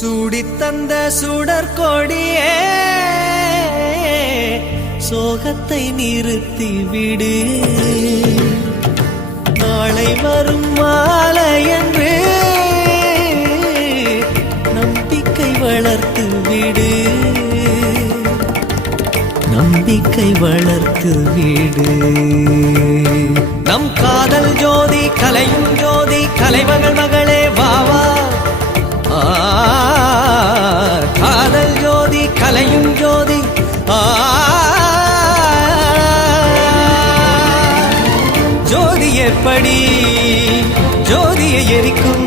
சூடித்தந்த சுடற்கொடியே சோகத்தை நிறுத்தி விடு. நாளை வரும் மாலை என்று நம்பிக்கை வளர்த்து விடு. நம்பிக்கை வளர்த்து விடு. நம் காதல் ஜோதி கலையும் ஜோதி கலைமகள் மகளே வாவா. காதல் ஜோதி கலையும் ஜோதி ஜோதி எப்படி ஜோதியை எரிக்கும்